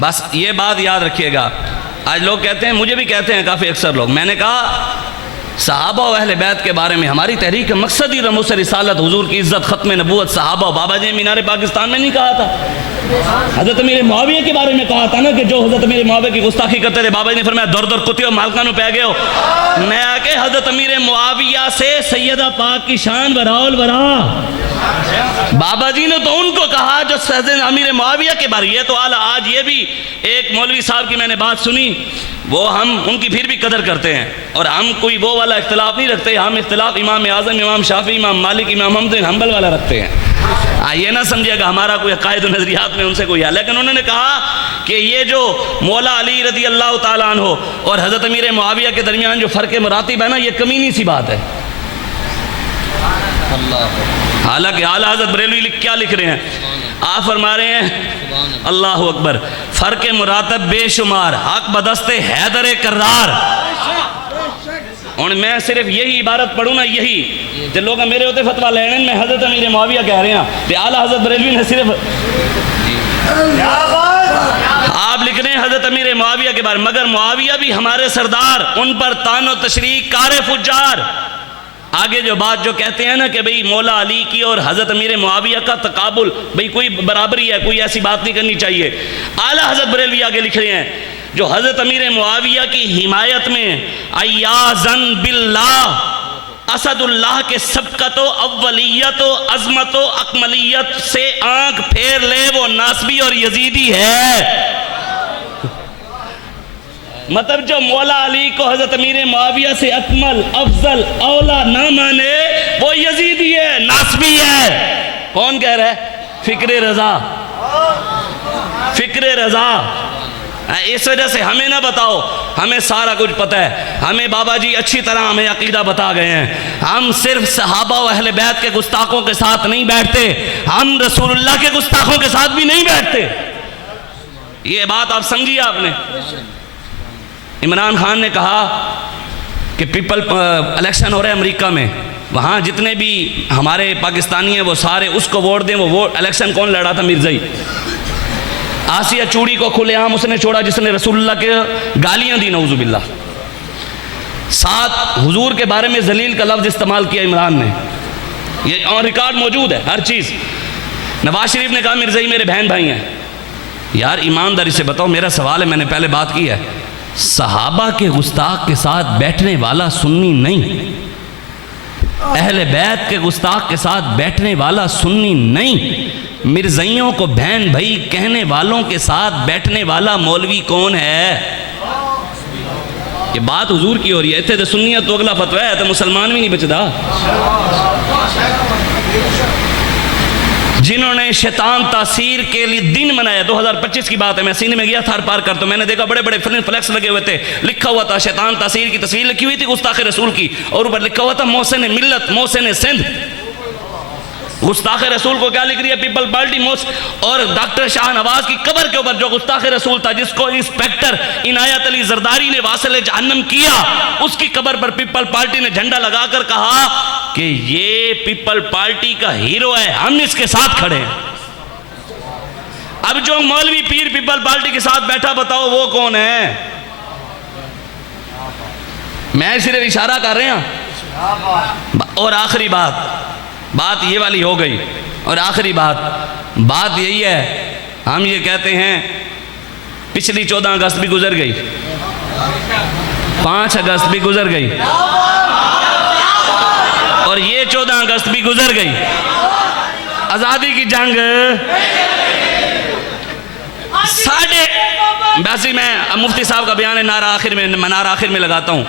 बस ये बात याद रखिएगा। आज लोग कहते हैं, मुझे भी कहते हैं काफ़ी अक्सर लोग, मैंने कहा सहाबा और अहले बैत के बारे में हमारी तहरीक का मकसद ही रमूस रिसालत, हुजूर की इज़्ज़त, ख़त्म नबूवत, सहाबा। बाबा जी मीनार पाकिस्तान में नहीं कहा था, हज़रत अमीर मुआविया के बारे में कहा था ना कि जो हज़रत अमीर मुआविया की गुस्ताखी करते थे, बाबा जी ने फरमाया दर दर कुत्ते मालकानों पे गए हो। मैं आके हज़रत अमीर मुआविया से सैयदा पाक की शान बराउल बरा, बाबा जी ने तो उनको कहा जो सैयद अमीर मुआविया के बारे। ये तो आला, आज ये भी एक मौलवी साहब की मैंने बात सुनी, वो हम उनकी फिर भी कदर करते हैं, और हम कोई वो वाला इख्तिलाफ नहीं रखते, हम इख्तिलाफ इमाम आज़म, इमाम शाफी, इमाम मालिक, इमाम अहमद बिन हंबल वाला रखते हैं। ये ना समझिएगा हमारा कोई अकायद नज़रियात में उनसे कोई है। लेकिन उन्होंने कहा कि ये जो मौला अली रज़ी अल्लाह ताला अन्हु और हज़रत अमीर मुआविया के दरमियान जो फ़र्क़ मरातिब है ना, ये कमीनी सी बात है। हालांकि आला हज़रत बरेलवी क्या लिख रहे हैं, आप फरमा रहे हैं अल्लाह अकबर, फ़र्क़ मुरातब बेशुमार, हक बदस्ते हैदर करार। और मैं सिर्फ यही इबारत पढ़ूँ ना, यही जो लोग मेरे होते फतवा लेने में हज़रत अमीर मुआविया कह रहे हैं, तो आला हज़रत बरेलवी ने सिर्फ आप लिख रहे हैं हज़रत अमीर मुआविया के बारे में, मगर मुआविया भी हमारे सरदार, उन पर तानो तशरीह कार फुज्जार। आगे जो बात जो कहते हैं ना कि भाई मौला अली की और हज़रत अमीर मुआविया का तकाबुल, भाई कोई बराबरी है, कोई ऐसी बात नहीं करनी चाहिए। आला हज़रत बरेलवी आगे लिख रहे हैं, जो हज़रत अमीर मुआविया की हिमायत में अय्याज़न बिल्लाह असदुल्लाह के सबकतो अव्वलियत अज़मत अकमलियत से आंख फेर ले, वो नासबी और यजीदी है। मतलब जो मौला अली को हज़रत अमीर मुआविया से अकमल, अफजल, औला ना माने, वो यजीदी है, नासबी है। कौन कह रहा है? फ़िक्र रज़ा, फ़िक्र रज़ा। इस वजह से हमें ना बताओ, हमें सारा कुछ पता है, हमें बाबा जी अच्छी तरह हमें अकीदा बता गए हैं। हम सिर्फ सहाबा और अहले बैत के गुस्ताखों के साथ नहीं बैठते, हम रसूलुल्लाह के गुस्ताखों के साथ भी नहीं बैठते। ये बात आप समझिए। आपने इमरान खान ने कहा कि पीपल इलेक्शन हो रहा है अमेरिका में, वहाँ जितने भी हमारे पाकिस्तानी हैं वो सारे उसको वोट दें। वो वोट इलेक्शन कौन लड़ा था? मिर्ज़ाई। आसिया चूड़ी को खुलेआम उसने छोड़ा जिसने रसूलुल्लाह के गालियाँ दी, नऊज़ुबिल्लाह। साथ हुजूर के बारे में जलील का लफ्ज़ इस्तेमाल किया इमरान ने, ये और रिकॉर्ड मौजूद है हर चीज़। नवाज शरीफ ने कहा मिर्ज़ाई मेरे बहन भाई हैं। यार ईमानदारी से बताओ, मेरा सवाल है, मैंने पहले बात की है, सहाबा के गुस्ताख के साथ बैठने वाला सुन्नी नहीं, अहले बैत के गुस्ताख के साथ बैठने वाला सुन्नी नहीं, मिर्ज़ाइयों को बहन भाई कहने वालों के साथ बैठने वाला मौलवी कौन है? ये बात हुजूर की हो रही है। इतने तो सुन्नियत तो अगला फतवा है, तो मुसलमान भी नहीं बचता। जिन्होंने शैतान तासीर के लिए दिन मनाया, 2025 की बात है, मैं सीने में गया था, पार कर, तो मैंने देखा बड़े बड़े फ्लैक्स लगे हुए थे, लिखा हुआ था शैतान तासीर की तस्वीर लिखी हुई थी गुस्ताख रसूल की, और ऊपर लिखा हुआ था मोहसिन मिल्लत, मोहसिन सिंध। गुस्ताख रसूल को क्या लिख रही है पीपल पार्टी और डॉक्टर शाहनवाज की कब्र के ऊपर जो गुस्ताख रसूल था, जिसको इंस्पेक्टर इनायत अली जरदारी ने वासिल जहन्नम किया, उसकी कब्र पर पीपल पार्टी ने झंडा लगाकर कहा कि ये पीपल पार्टी का हीरो है, हम इसके साथ खड़े हैं। अब जो मौलवी पीर पीपल पार्टी के साथ बैठा, बताओ वो कौन है? मैं सिर्फ इशारा कर रहे हैं। और आखिरी बात ये वाली हो गई, और आखिरी बात यही है, हम ये कहते हैं पिछली 14 अगस्त भी गुजर गई, 5 अगस्त भी गुजर गई, और ये 14 अगस्त भी गुजर गई। आज़ादी की जंग वैसे मैं मुफ्ती साहब का बयान है, नारा आखिर में लगाता हूँ।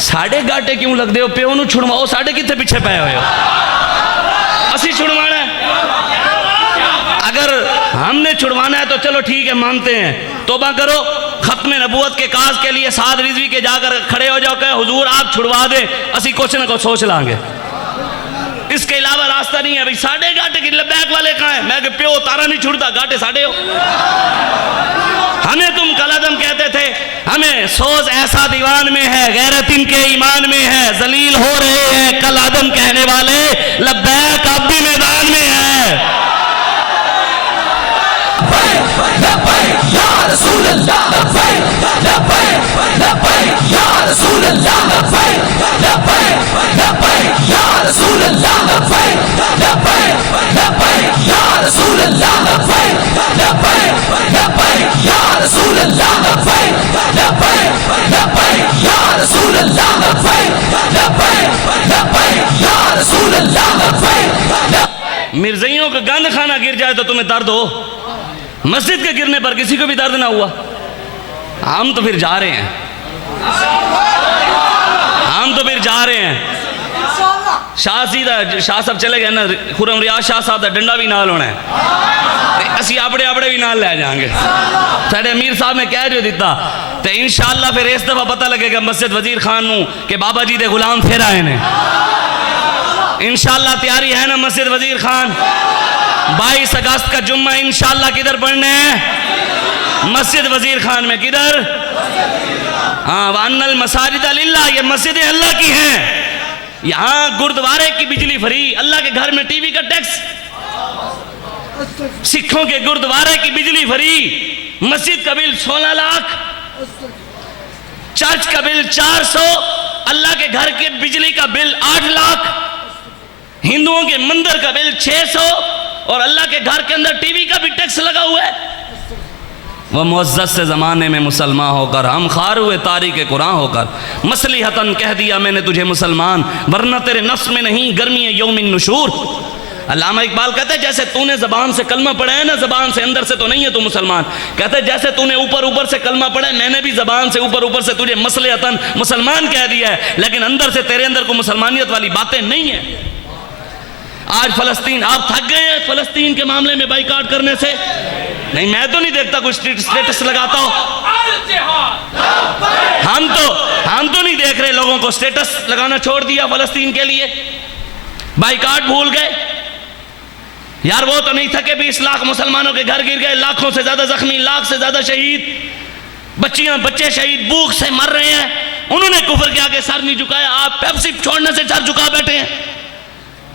साढ़े गाटे क्यों लगते हो? प्यो नू छुड़वाओ, साढ़े कितने पीछे पे हुए हो? असी छुड़वाना है? अगर हमने छुड़वाना है तो चलो ठीक है, मानते हैं, तौबा करो, खत्म नबूवत के काज के लिए साद रिजवी के जाकर खड़े हो जाओ, कहे हुजूर आप छुड़वा दे, असी कुछ ना कुछ सोच लांगे, इसके अलावा रास्ता नहीं है। भाई साढ़े गाटे की लबैक वाले कहाँ हैं? मैं प्यो तारा नहीं छुड़ता, गाटे साढ़े हो। हमें तुम कलादम कहते थे, हमें सोच ऐसा दीवान में है, गैरत इनके ईमान में है, जलील हो रहे हैं कलादम कहने वाले, लब्बैक अब भी मैदान में है। ना गिर जाए तो तुम्हें दर्द हो, मस्जिद के गिरने पर किसी को भी दर्द ना हुआ। हम तो फिर जा रहे हैं, हम तो फिर जा रहे हैं। शाह साहब चले गए ना, खुरम रियाज शाह साहब का डंडा भी नाल होना है, असी अपने अपने भी नाल ले जाएंगे। साढ़े अमीर साहब ने कह जो दिता तो इंशाअल्लाह फिर इस दफा पता लगेगा मस्जिद वजीर खान नू कि बाबा जी दे गुलाम फिर आए ने। इंशाअल्लाह तैयारी है ना मस्जिद वजीर खान? 22 अगस्त का जुम्मा इंशाअल्लाह किधर पढ़ने हैं? मस्जिद वजीर खान में। किधर? हाँ, वान्नल मसाजिद लिल्लाह, ये मस्जिदें अल्लाह की हैं। यहाँ गुरुद्वारे की बिजली फ्री, अल्लाह के घर में टीवी का टैक्स, सिखों के गुरुद्वारे की बिजली फ्री, मस्जिद का बिल 16 लाख, चर्च का बिल 400, अल्लाह के घर के बिजली का बिल 8 लाख, हिंदुओं के मंदिर का बिल 600 और अल्लाह के घर के अंदर टीवी का भी टैक्स लगा हुआ है। वह मुअज़्ज़ज़ से ज़माने में मुसलमान होकर, हम खार हुए तारीक़ कुरान होकर, मसलिहतन कह दिया मैंने तुझे मुसलमान, वरना तेरे नफ्स में नहीं गर्मी यौमिन नुशूर। अल्लामा इकबाल कहते हैं जैसे तूने ज़बान से कलमा पढ़ा है ना, ज़बान से अंदर से तो नहीं है तू मुसलमान। कहते हैं जैसे तूने ऊपर ऊपर से कलमा पढ़ा है, मैंने भी ज़बान से ऊपर ऊपर से तुझे मसलिहतन मुसलमान कह दिया है, लेकिन अंदर से तेरे अंदर को मुसलमानियत वाली बातें नहीं है। आज फ़लस्तीन, आप थक गए हैं फ़लस्तीन के मामले में बाइकाट करने से? नहीं, मैं तो नहीं देखता कुछ स्टेटस लगाता हो। हम तो नहीं देख रहे लोगों को स्टेटस लगाना छोड़ दिया फ़लस्तीन के लिए, बाइकाट भूल गए। यार वो तो नहीं थके, 20 लाख मुसलमानों के घर गिर गए, लाखों से ज्यादा जख्मी, लाख से ज्यादा शहीद, बच्चियां बच्चे शहीद, भूख से मर रहे हैं। उन्होंने कुफर के आगे सर नहीं झुकाया, आप पेप्सी छोड़ने से सर झुका बैठे हैं।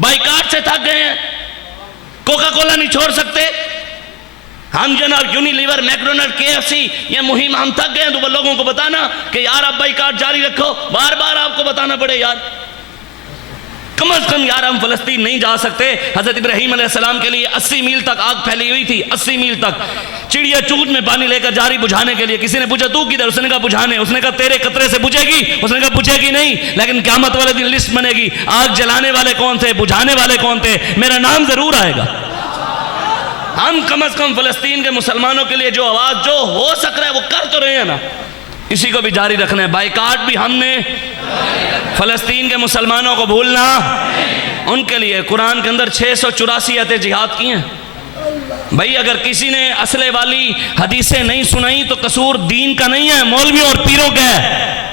बाइकाट से थक गए हैं, कोका कोला नहीं छोड़ सकते। हम जनाब यूनिलीवर, मैकडोनल्ड, KFC, ये मुहिम हम थक गए हैं। तो लोगों को बताना कि यार आप बाइकाट जारी रखो, बार बार आपको बताना पड़े यार। कम अज कम यार हम फ़लस्तीन नहीं जा सकते। हज़रत इब्राहीम अलैहिस्सलाम के लिए 80 मील तक आग फैली हुई थी, 80 मील तक। चिड़िया चूज में पानी लेकर जारी बुझाने के लिए, किसी ने पूछा तू किधर? उसने कहा बुझाने। उसने कहा तेरे कतरे से बुझेगी? उसने कहा बुझेगी नहीं, लेकिन क़यामत वाले दिन लिस्ट बनेगी, आग जलाने वाले कौन थे, बुझाने वाले कौन थे, मेरा नाम जरूर आएगा। हम कम अज कम फ़लस्तीन के मुसलमानों के लिए जो आवाज़ जो हो सक रहा है वो कर तो रहे हैं ना, इसी को भी जारी रखना है। बाइकाट भी हमने फ़लस्तीन के मुसलमानों को भूलना, उनके लिए कुरान के अंदर 684 आयतें जिहाद की हैं। भाई अगर किसी ने असले वाली हदीसें नहीं सुनाई तो कसूर दीन का नहीं है, मौलवियों और पीरों का है।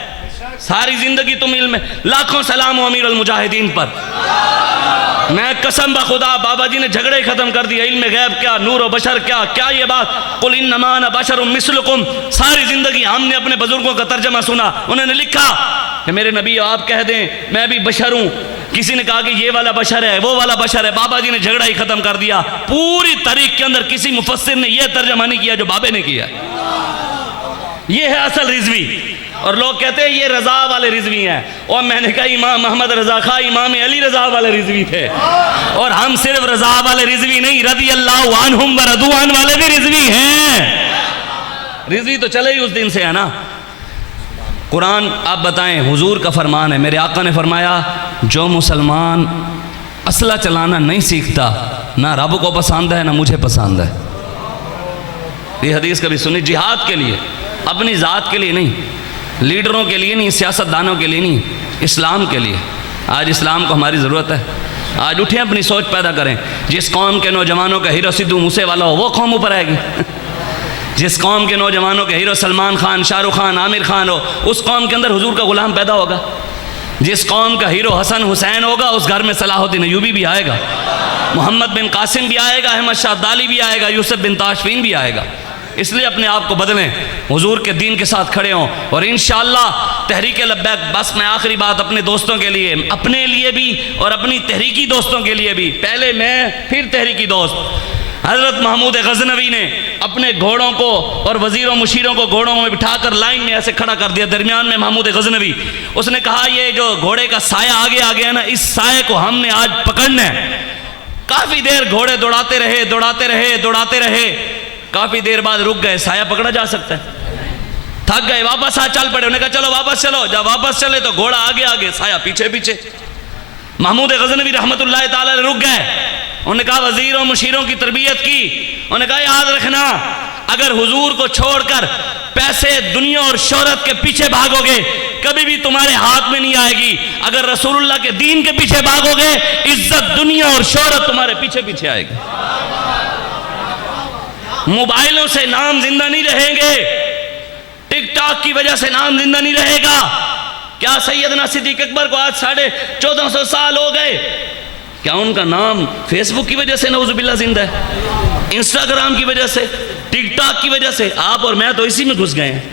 सारी जिंदगी तुम इल्म, लाखों सलाम हो अमीरुल मुजाहिदीन पर। मैं कसम बखुदा, बाबा जी ने झगड़े खत्म कर दिया। इल्म गैब क्या, नूर व बशर क्या, क्या ये बात, कुल इन्नमा अना बशरुम मिस्लुकुम। सारी जिंदगी हमने अपने बुजुर्गों का तर्जमा सुना, उन्होंने लिखा कि मेरे नबी आप कह दें मैं भी बशर हूं। किसी ने कहा कि ये वाला बशर है, वो वाला बशर है। बाबा जी ने झगड़ा ही खत्म कर दिया। पूरी तारीख के अंदर किसी मुफस्सिर ने यह तर्जमा नहीं किया जो बाबे ने किया। ये है असल रिजवी। और लोग कहते हैं ये रजा वाले रिजवी हैं, और मैंने कहा इमाम मोहम्मद रजा खां इमाम अली रजा वाले रिजवी थे। और हम सिर्फ रजा वाले रिजवी नहीं, रज़ी अल्लाह अन्हुम व रदू अन वाले भी रिजवी हैं। रिजवी तो चले ही उस दिन से है ना। कुरान आप बताएं, हुजूर का फरमान है, मेरे आका ने फरमाया जो मुसलमान असला चलाना नहीं सीखता, ना रब को पसंद है ना मुझे पसंद है। ये हदीस कभी सुनी? जिहाद के लिए, अपनी ज़ात के लिए नहीं, लीडरों के लिए नहीं, सियासतदानों के लिए नहीं, इस्लाम के लिए। आज इस्लाम को हमारी ज़रूरत है। आज उठें, अपनी सोच पैदा करें। जिस कौम के नौजवानों का हीरो सिद्धू मूसे वाला हो वो कौम ऊपर आएगी। जिस कौम के नौजवानों के हीरो सलमान खान, शाहरुख खान, आमिर खान हो, उस कौम के अंदर हुजूर का गुलाम पैदा होगा। जिस कौम का हीरो हसन हुसैन होगा, उस घर में सलाहुद्दीन अय्यूबी भी आएगा, मोहम्मद बिन कासिम भी आएगा, अहमद शाह अब्दाली भी आएगा, यूसुफ बिन ताशफीन भी आएगा। इसलिए अपने आप को बदलें, हुजूर के दीन के साथ खड़े हों, और इंशाअल्लाह तहरीक लब्बैक। बस मैं आखिरी बात अपने दोस्तों के लिए, अपने लिए भी और अपनी तहरीकी दोस्तों के लिए भी, पहले मैं फिर तहरीकी दोस्त। हज़रत महमूद गज़नवी ने अपने घोड़ों को और वज़ीरों मुशीरों को घोड़ों में बिठाकर लाइन में ऐसे खड़ा कर दिया, दरमियान में महमूद गज़नवी। उसने कहा ये जो घोड़े का साया आगे आ गया ना, इस साये को हमने आज पकड़ना है। काफ़ी देर घोड़े दौड़ाते रहे, दौड़ाते रहे, दौड़ाते रहे। काफ़ी देर बाद रुक गए, साया पकड़ा जा सकता है। थक गए, वापस आ चल पड़े। उन्होंने कहा चलो वापस चलो। जब वापस चले तो घोड़ा आगे आगे, साया पीछे पीछे। महमूद गज़नवी रहमतुल्लाह ताला रुक गए। उन्होंने कहा वजीरों मुशीरों की तरबियत की। उन्होंने कहा याद रखना, अगर हुजूर को छोड़कर पैसे दुनिया और शोहरत के पीछे भागोगे कभी भी तुम्हारे हाथ में नहीं आएगी। अगर रसूलुल्लाह के दीन के पीछे भागोगे इज्जत दुनिया और शोहरत तुम्हारे पीछे पीछे आएगी। मोबाइलों से नाम जिंदा नहीं रहेंगे, टिकटॉक की वजह से नाम जिंदा नहीं रहेगा। क्या सैयदना सिद्दीक अकबर को आज 1450 साल हो गए, क्या उनका नाम फेसबुक की वजह से नऊजुबिल्लाह जिंदा है, इंस्टाग्राम की वजह से, टिकटॉक की वजह से? आप और मैं तो इसी में घुस गए हैं।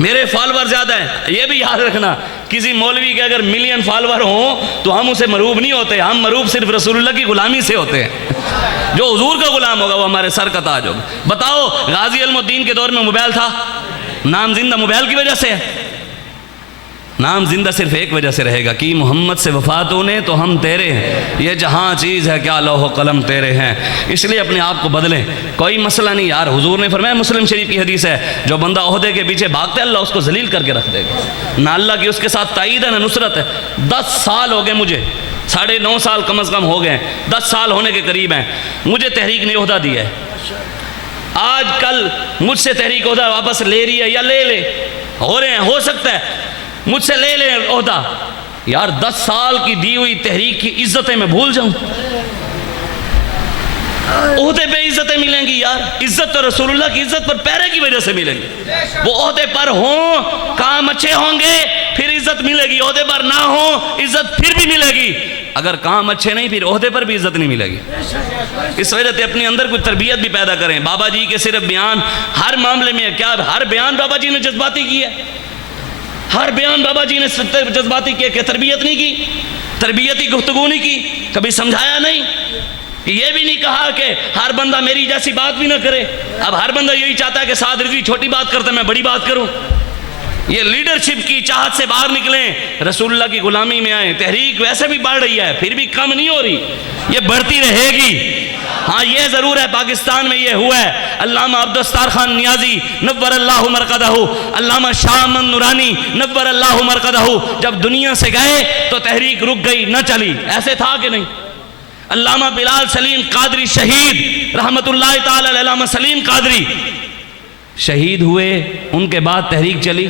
मेरे फॉलोअर ज्यादा है, ये भी याद रखना। किसी मौलवी के अगर मिलियन फॉलोअर हो तो हम उसे मरूब नहीं होते, हम मरूब सिर्फ रसूलुल्लाह की गुलामी से होते हैं। जो हुजूर का गुलाम होगा वो हमारे सर का ताज होगा। बताओ, गाजी इल्मुद्दीन के दौर में मोबाइल था, नाम जिंदा मोबाइल की वजह से है। नाम जिंदा सिर्फ एक वजह से रहेगा कि मोहम्मद से वफा तूने तो हम तेरे हैं, ये जहाँ चीज़ है क्या लौह कलम तेरे हैं। इसलिए अपने आप को बदलें, कोई मसला नहीं यार। हुजूर ने फरमाया, मुस्लिम शरीफ की हदीस है, जो बंदा ओहदे के पीछे भागता है अल्लाह उसको जलील करके रख देगा। ना अल्लाह की उसके साथ ताईद है ना नुसरत है। 10 साल हो गए मुझे, 9.5 साल कम अज़ कम हो गए, 10 साल होने के करीब हैं, मुझे तहरीक ने ओहदा दिया है। आज कल मुझसे तहरीक ओहदा वापस ले रही है या ले ले, हो रहे हैं, हो सकता है मुझसे ले ले ओहदा। यार 10 साल की दी हुई तहरीक की इज्जतें मैं भूल जाऊं? ओहदे पे इज्जतें मिलेंगी यार, इज्जत तो रसूलुल्लाह की इज्जत पर पैरे की वजह से मिलेंगी। वो ओहदे पर हो, काम अच्छे होंगे फिर इज्जत मिलेगी, ओहदे पर ना हो इज्जत फिर भी मिलेगी। अगर काम अच्छे नहीं फिर ओहदे पर भी इज्जत नहीं मिलेगी। इस वजह से अपने अंदर कोई तरबियत भी पैदा करें। बाबा जी के सिर्फ बयान हर मामले में, क्या हर बयान बाबा जी ने जज्बाती की है? हर बयान बाबा जी ने जज्बाती किया कि तरबियत नहीं की, तरबियती गुफ्तगू नहीं की, कभी समझाया नहीं। ये भी नहीं कहा कि हर बंदा मेरी जैसी बात भी ना करे। अब हर बंदा यही चाहता है कि साद रिजवी छोटी बात करता है मैं बड़ी बात करूं। ये लीडरशिप की चाहत से बाहर निकलें, रसूलुल्लाह की गुलामी में आए। तहरीक वैसे भी बढ़ रही है, फिर भी कम नहीं हो रही, ये बढ़ती रहेगी। हाँ ये ज़रूर है, पाकिस्तान में ये हुआ है। अल्लामा अब्दुस्तार खान नियाजी नव्वर अल्लाहु मरकदहू, अल्लामा शाह अहमद नूरानी नव्वर अल्लाहु मरकदहू जब दुनिया से गए तो तहरीक रुक गई, न चली। ऐसे था कि नहीं? अल्लामा बिलाल सलीम कादरी शहीद रहमतुल्लाह ताला अलैह, अल्लामा सलीम कादरी शहीद हुए, उनके बाद तहरीक चली।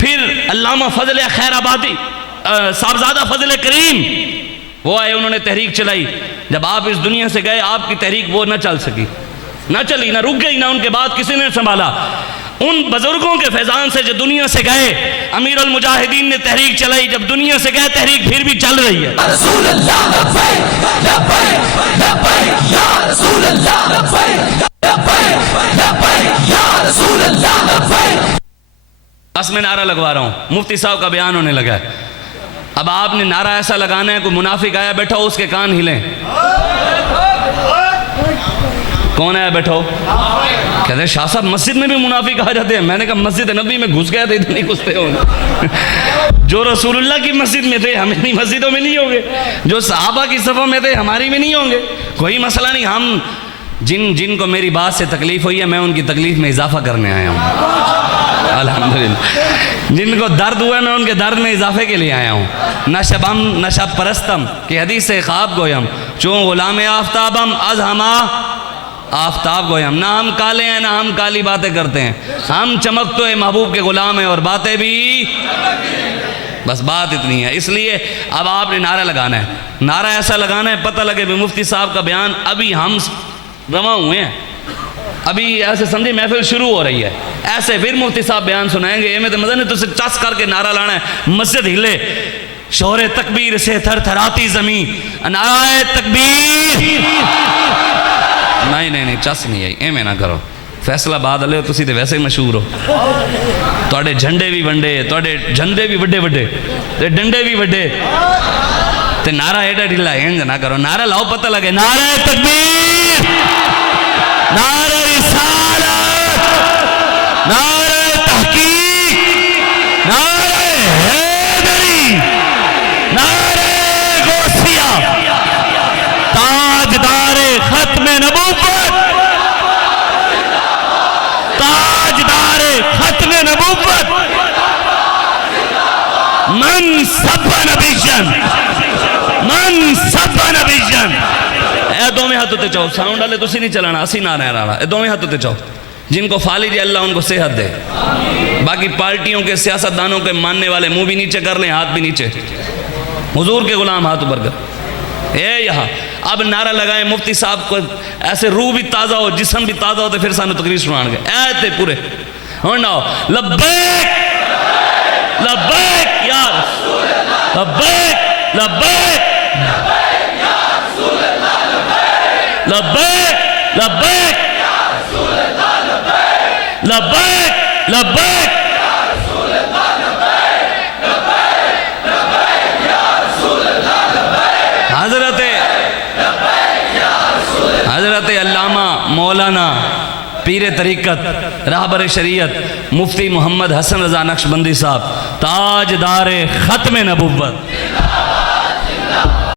फिर अल्लामा फजल खैराबादी साहबजादा फजल करीम वो आए, उन्होंने तहरीक चलाई। जब आप इस दुनिया से गए आपकी तहरीक वो न चल सकी, न चली, न रुक गई, ना उनके बाद किसी ने संभाला। उन बुजुर्गों के फैजान से जो दुनिया से गए, अमीर अल मुजाहिदीन ने तहरीक चलाई, जब दुनिया से गए तहरीक फिर भी चल रही है। बस मैं नारा लगवा रहा हूँ, मुफ्ती साहब का बयान होने लगा है। अब आपने नारा ऐसा लगाना है, कोई मुनाफिक आया बैठा हो उसके कान हिले। कौन आया बैठो? कहते शाह साहब मस्जिद में भी मुनाफिक आ जाते हैं। मैंने कहा मस्जिद नबी में घुस गया तो इधर नहीं घुसते होंगे। जो रसूलुल्लाह की मस्जिद में थे हमारी मस्जिदों में नहीं होंगे, जो सहाबा की सफ़ों में थे हमारी में नहीं होंगे। कोई मसला नहीं, हम जिनको मेरी बात से तकलीफ हुई है मैं उनकी तकलीफ में इजाफा करने आया हूँ अल्हम्दुलिल्लाह। जिनको दर्द हुआ मैं उनके दर्द में इजाफे के लिए आया हूँ। नशबम नशब परस्तम की हदीस से ख्वाब गोयम, चूँ गुलाम आफ्ताबम अज हमा आफ्ताब गोयम। ना हम काले हैं ना हम काली बातें करते हैं, हम चमक तो महबूब के गुलाम हैं और बातें भी। बस बात इतनी है। इसलिए अब आपने नारा लगाना है, नारा ऐसा लगाना है पता लगे भी मुफ्ती साहब का बयान अभी हम रवा हुए हैं, अभी ऐसे समझे महफिल शुरू हो रही है, ऐसे फिर मुफ्ती साहब बयान सुनाएंगे। ये में तो मजा नहीं, तुझसे चस करके नारा लाना है, मस्जिद हिले, शोरे तकबीर से थर थराती जमीन, नाराए तकबीर। नहीं नहीं नहीं चस नहीं आई, एवें ना करो। फैसलाबाद वाले हो तुसी तो वैसे ही मशहूर हो, तुहाडे झंडे भी वंडे, तुहाडे झंडे भी वड्डे वड्डे ते डंडे भी वड्डे, ते नारा एडा ढिला इंज ना करो। नारा लाओ पता लगे, नाराए तकबीर, नारे रिसालत, नारे तहकीक, नारे हैदरी, नारे गौसिया, ताजदारे खत्मे नबूवत, ताजदारे खत्मे नबूवत, मन सब नबीशन, मन सब नबीजन ए दोवें हाथ उत्ते चाहो साउंड वाले तुसी नहीं चलाना असी ना रह रहा ए दोवें हाथ उत्ते चाहो जिनको फालिज अल्लाह उनको सेहत दे बाकी पार्टियों के सियासतदानों के मानने वाले मुंह भी नीचे कर लें हाथ भी नीचे हुजूर के गुलाम हाथ ऊपर कर ए यहाँ अब नारा लगाए मुफ्ती साहब को ऐसे रूह भी ताज़ा हो जिस्म भी ताज़ा हो तो फिर सानू तकरीर सुनाएंगे ऐ ते पूरे हुण ना लब्बैक लब्बैक या रसूल अल्लाह लब्बैक लब्बैक लब्बैक लब्बैक या रसूल अल्लाह लब्बैक लब्बैक लब्बैक या रसूल अल्लाह लब्बैक लब्बैक लब्बैक या रसूल अल्लाह लब्बैक हज़रत अल्लामा मौलाना पीर तरीक़त रहबर शरीयत मुफ्ती मोहम्मद हसन रज़ा नक्शबंदी साहब ताजदार ख़त्म नबुव्वत